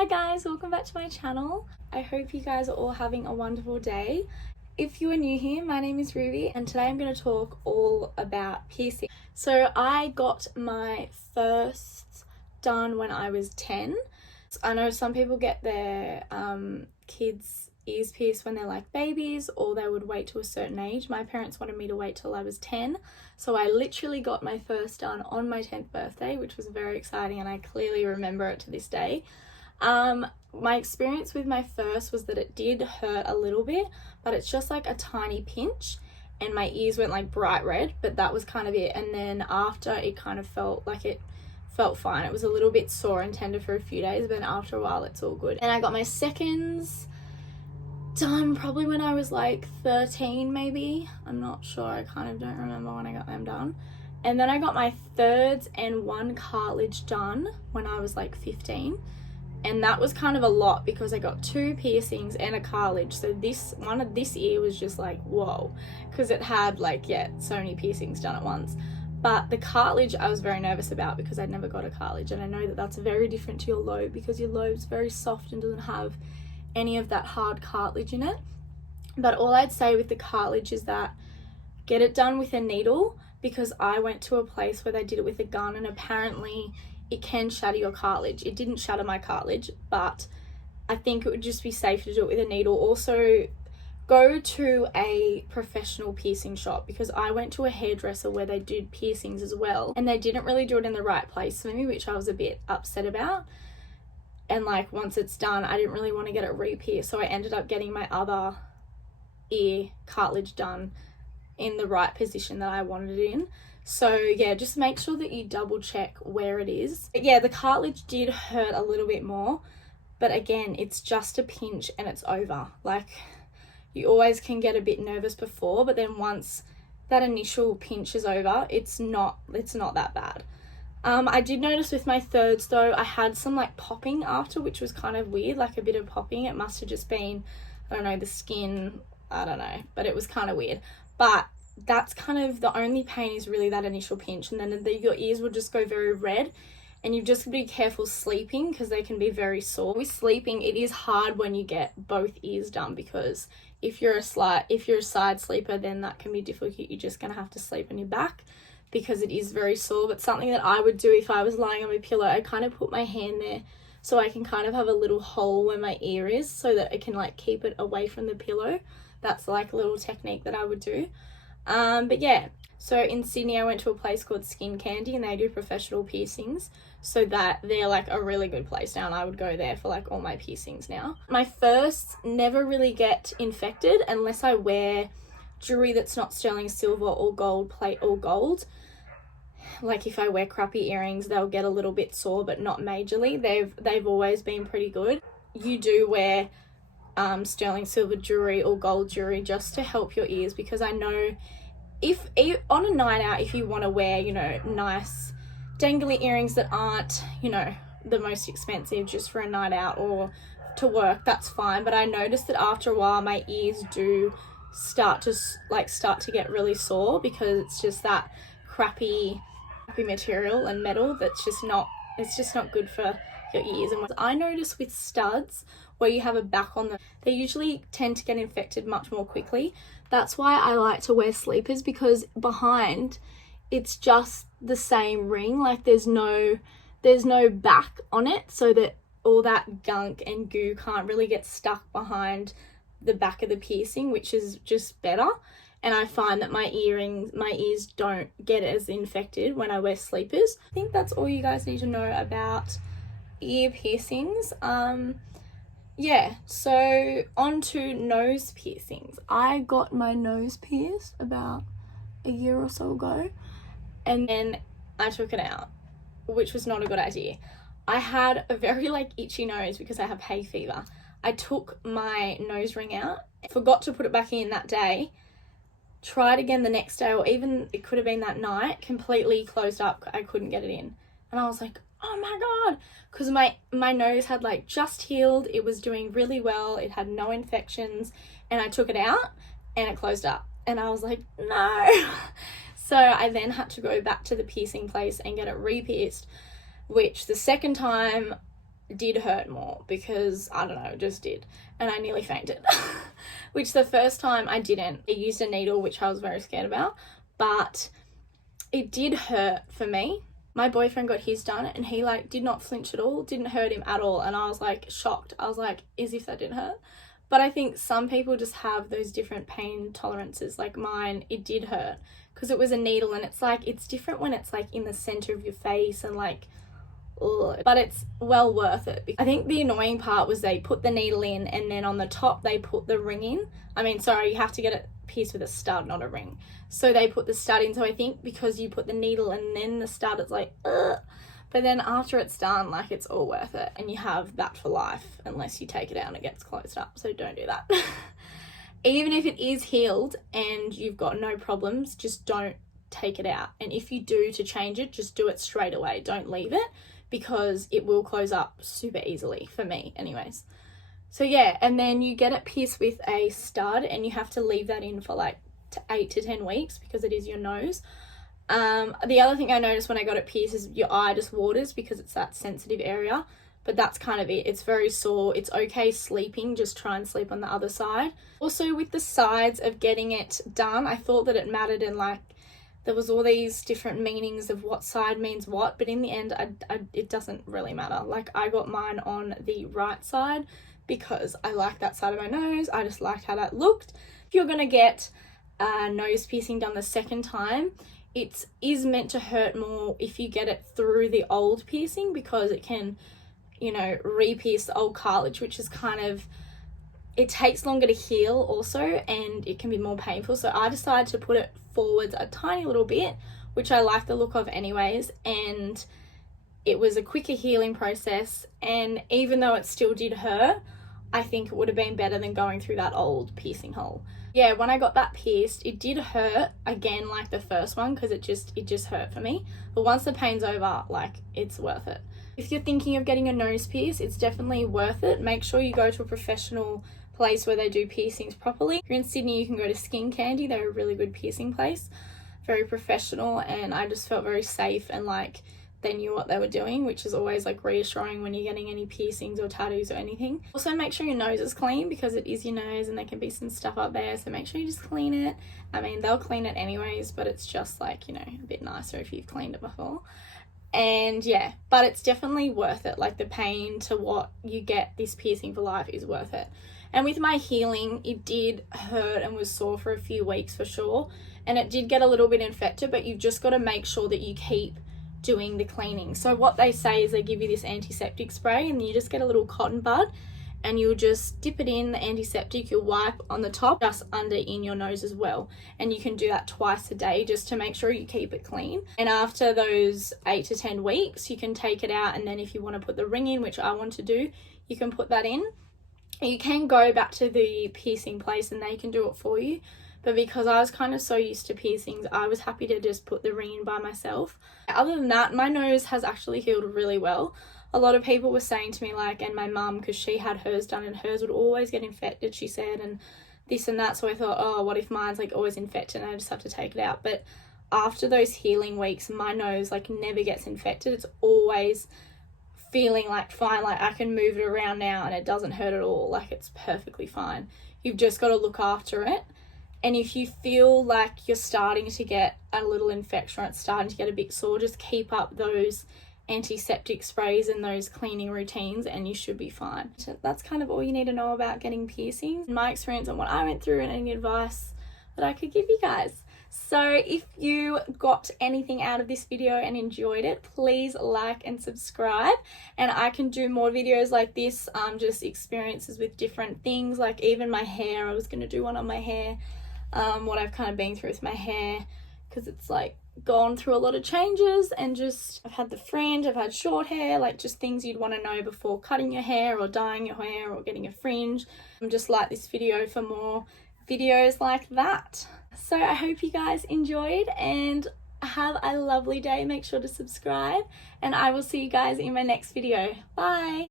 Hi guys, welcome back to my channel. I hope you guys are all having a wonderful day. If you are new here, my name is Ruby and today I'm going to talk all about piercing. So I got my first done when I was 10. I know some people get their kids' ears pierced when they're like babies, or they would wait to a certain age. My parents wanted me to wait till I was 10, so I literally got my first done on my 10th birthday, which was very exciting and I clearly remember it to this day. My experience with my first was that it did hurt a little bit, but it's just like a tiny pinch and my ears went like bright red, but that was kind of it. And then after, it kind of felt fine. It was a little bit sore and tender for a few days, but then after a while it's all good. And I got my seconds done probably when I was like 13 maybe. I'm not sure, I kind of don't remember when I got them done. And then I got my thirds and one cartilage done when I was like 15. And that was kind of a lot because I got 2 piercings and a cartilage. So this one of this ear was just like, whoa, because it had like, so many piercings done at once. But the cartilage I was very nervous about because I'd never got a cartilage. And I know that that's very different to your lobe because your lobe's very soft and doesn't have any of that hard cartilage in it. But all I'd say with the cartilage is that get it done with a needle, because I went to a place where they did it with a gun and apparently it can shatter your cartilage. It didn't shatter my cartilage, but I think it would just be safe to do it with a needle. Also, go to a professional piercing shop, because I went to a hairdresser where they did piercings as well and they didn't really do it in the right place for me, which I was a bit upset about. And like once it's done, I didn't really want to get it re-pierced, so I ended up getting my other ear cartilage done in the right position that I wanted it in. So yeah, just make sure that you double check where it is. But yeah, the cartilage did hurt a little bit more, but again, it's just a pinch and it's over. Like, you always can get a bit nervous before, but then once that initial pinch is over, it's not that bad. I did notice with my thirds though, I had some like popping after, which was kind of weird, like a bit of popping. It must have just been, I don't know, the skin, I don't know, but it was kind of weird. But that's kind of the only pain, is really that initial pinch, and then your ears will just go very red, and you've just got to be careful sleeping because they can be very sore. With sleeping, it is hard when you get both ears done, because if you're a side sleeper, then that can be difficult. You're just going to have to sleep on your back because it is very sore. But something that I would do if I was lying on my pillow, I kind of put my hand there so I can kind of have a little hole where my ear is so that I can like keep it away from the pillow. That's like a little technique that I would do. But yeah, so in Sydney I went to a place called Skin Candy and they do professional piercings, so that they're like a really good place now, and I would go there for like all my piercings now. My firsts never really get infected unless I wear jewelry that's not sterling silver or gold plate or gold. Like if I wear crappy earrings, they'll get a little bit sore, but not majorly. They've always been pretty good. You do wear sterling silver jewelry or gold jewelry just to help your ears, because I know if on a night out, if you want to wear, you know, nice dangly earrings that aren't, you know, the most expensive, just for a night out or to work, that's fine. But I noticed that after a while my ears do start to get really sore, because it's just that crappy material and metal that's just not good for your ears. And what I notice with studs, where you have a back on them, they usually tend to get infected much more quickly. That's why I like to wear sleepers, because behind it's just the same ring, like there's no back on it, so that all that gunk and goo can't really get stuck behind the back of the piercing, which is just better. And I find that my ears don't get as infected when I wear sleepers. I think that's all you guys need to know about ear piercings. Yeah, so on to nose piercings. I got my nose pierced about a year or so ago, and then I took it out, which was not a good idea. I had a very like itchy nose because I have hay fever. I took my nose ring out, forgot to put it back in that day, tried again the next day, or even it could have been that night, completely closed up. I couldn't get it in. And I was like, oh my god, because my nose had like just healed. It was doing really well. It had no infections, and I took it out and it closed up. And I was like, no. So I then had to go back to the piercing place and get it re-pierced, which the second time did hurt more because, I don't know, it just did. And I nearly fainted, which the first time I didn't. I used a needle, which I was very scared about, but it did hurt for me. My boyfriend got his done and he like did not flinch at all, didn't hurt him at all. And I was like shocked. I was like, as if that didn't hurt. But I think some people just have those different pain tolerances. Like mine, it did hurt because it was a needle, and it's like, it's different when it's like in the center of your face and like, ugh. But it's well worth it. I think the annoying part was they put the needle in and then on the top they put the ring in. I mean, sorry, you have to get it pierced with a stud, not a ring. So they put the stud in. So I think because you put the needle and then the stud, it's like, ugh. But then after it's done, like, it's all worth it. And you have that for life unless you take it out and it gets closed up. So don't do that. Even if it is healed and you've got no problems, just don't take it out. And if you do to change it, just do it straight away. Don't leave it, because it will close up super easily, for me anyways. So yeah, and then you get it pierced with a stud and you have to leave that in for like 8 to 10 weeks because it is your nose. The other thing I noticed when I got it pierced is your eye just waters because it's that sensitive area, but that's kind of it. It's very sore. It's okay sleeping, just try and sleep on the other side. Also with the sides of getting it done, I thought that it mattered, and like there was all these different meanings of what side means what, but in the end it doesn't really matter. Like I got mine on the right side because I like that side of my nose. I just liked how that looked. If you're gonna get a nose piercing done the second time, it is meant to hurt more if you get it through the old piercing, because it can, you know, re-pierce the old cartilage, which is kind of, it takes longer to heal also, and it can be more painful. So I decided to put it forwards a tiny little bit, which I like the look of anyways, and it was a quicker healing process. And even though it still did hurt, I think it would have been better than going through that old piercing hole. Yeah, when I got that pierced, it did hurt again like the first one, because it just hurt for me. But once the pain's over, like, it's worth it. If you're thinking of getting a nose pierce, it's definitely worth it. Make sure you go to a professional place where they do piercings properly. If you're in Sydney, you can go to Skin Candy. They're a really good piercing place, very professional, and I just felt very safe and like they knew what they were doing, which is always like reassuring when you're getting any piercings or tattoos or anything. Also make sure your nose is clean, because it is your nose and there can be some stuff up there, so make sure you just clean it. I mean, they'll clean it anyways, but it's just like, you know, a bit nicer if you've cleaned it before. And yeah, but it's definitely worth it. Like the pain to what you get this piercing for life is worth it. And with my healing, it did hurt and was sore for a few weeks for sure, and it did get a little bit infected, but you've just got to make sure that you keep doing the cleaning. So what they say is they give you this antiseptic spray, and you just get a little cotton bud and you'll just dip it in the antiseptic. You'll wipe on the top, just under in your nose as well, and you can do that twice a day just to make sure you keep it clean. And after those 8 to 10 weeks, you can take it out, and then if you want to put the ring in, which I want to do, you can put that in. You can go back to the piercing place and they can do it for you. But because I was kind of so used to piercings, I was happy to just put the ring in by myself. Other than that, my nose has actually healed really well. A lot of people were saying to me, like, and my mum, because she had hers done and hers would always get infected, she said, and this and that. So I thought, oh, what if mine's like always infected and I just have to take it out? But after those healing weeks, my nose like never gets infected. It's always feeling like fine, like I can move it around now and it doesn't hurt at all. Like it's perfectly fine. You've just got to look after it. And if you feel like you're starting to get a little infection or it's starting to get a bit sore, just keep up those antiseptic sprays and those cleaning routines and you should be fine. So that's kind of all you need to know about getting piercings, my experience and what I went through, and any advice that I could give you guys. So if you got anything out of this video and enjoyed it, please like and subscribe, and I can do more videos like this, just experiences with different things, like even my hair. I was going to do one on my hair, what I've kind of been through with my hair, because it's like gone through a lot of changes, and just I've had the fringe, I've had short hair, like just things you'd want to know before cutting your hair or dyeing your hair or getting a fringe. Just like this video for more videos like that. So I hope you guys enjoyed and have a lovely day. Make sure to subscribe, and I will see you guys in my next video. Bye.